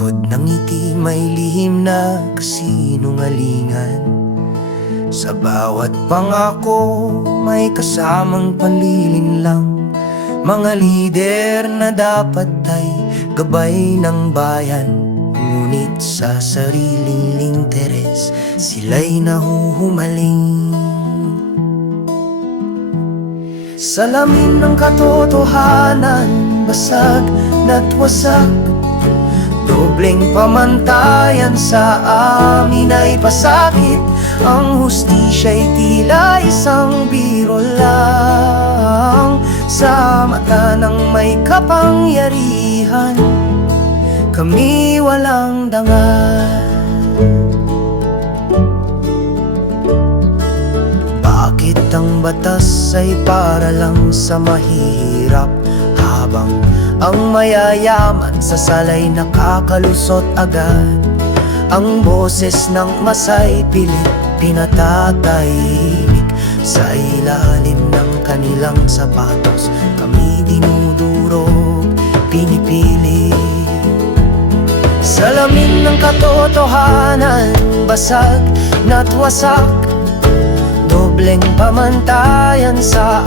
likod ng ngiti may lihim na kasinungalingan. Sa bawat pangako may kasamang panlilinlang. Mga lider na dapat ay gabay ng bayan, ngunit sa sariling interes sila'y nahuhumaling. Salamin ng katotohanan, basag na't wasak. Dobleng pamantayan sa amin ay pasakit. Ang hustisya'y tila isang biro lang sa mata ng may kapangyarihan. Kami walang dangal. Bakit ang batas ay para lang sa mahirap, habang ang mayayaman sa salay nakakalusot agad? Ang boses ng masay pilit pinatatahimik sa ilalim ng kanilang sapatos. Kami dinudurog, pinipili. Salamin ng katotohanan, basag na't wasak. Dobleng pamantayan sa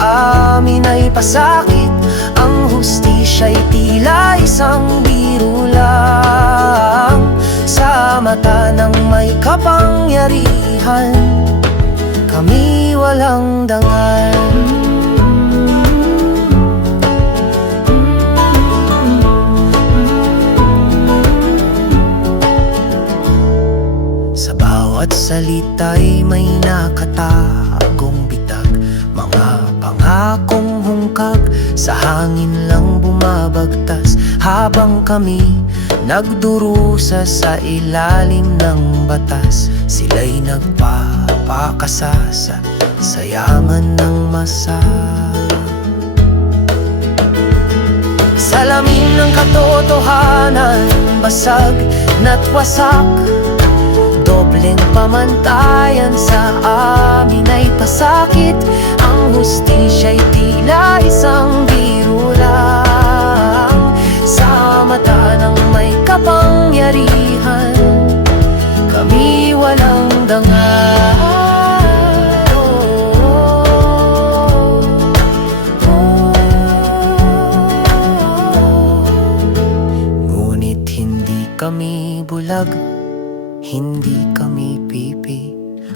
amin ay pasakit. Ang hustisya'y tila isang biro lang sa mata ng may kapangyarihan. Kami walang dangal. Sa bawat salita'y may nakatagong bitag. Mga pangakong hungkag sa hangin lang bumabagtas, habang kami nagdurusa sa ilalim ng batas. Sila'y nagpapakasa sa sayangan ng masa. Salamin ng katotohanan, basag na't wasak. Dobleng pamantayan sa amin ay pasakit. Ang hustisya'y tila isang biro lang sa mata ng may kapangyarihan. Kami walang dangal. Ngunit hindi kami bulag, hindi kami pipi.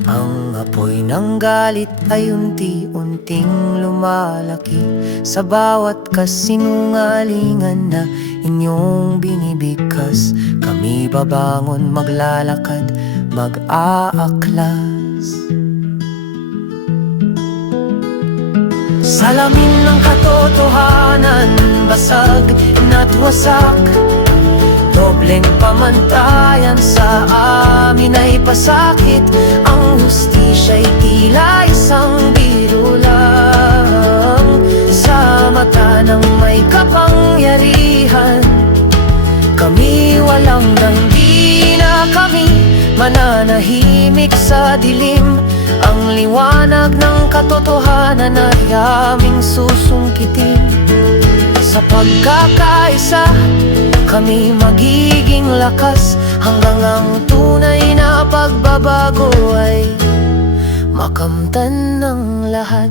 Ang apoy ng galit ay unti-unting lumalaki sa bawat kasinungalingan na inyong binibigkas. Kami babangon, maglalakad, mag-aaklas. Salamin ng katotohanan, basag na't wasak. Dobleng pamantayan sa amin ay pasakit. Ang hustisya'y tila isang biro lang sa mata ng may kapangyarihan. Kami walang di na kami mananahimik sa dilim. Ang liwanag ng katotohanan ay aming susungkitin. Sa pagkakaisa kami magiging lakas, hanggang ang tunay na pagbabago ay makamtan ng lahat.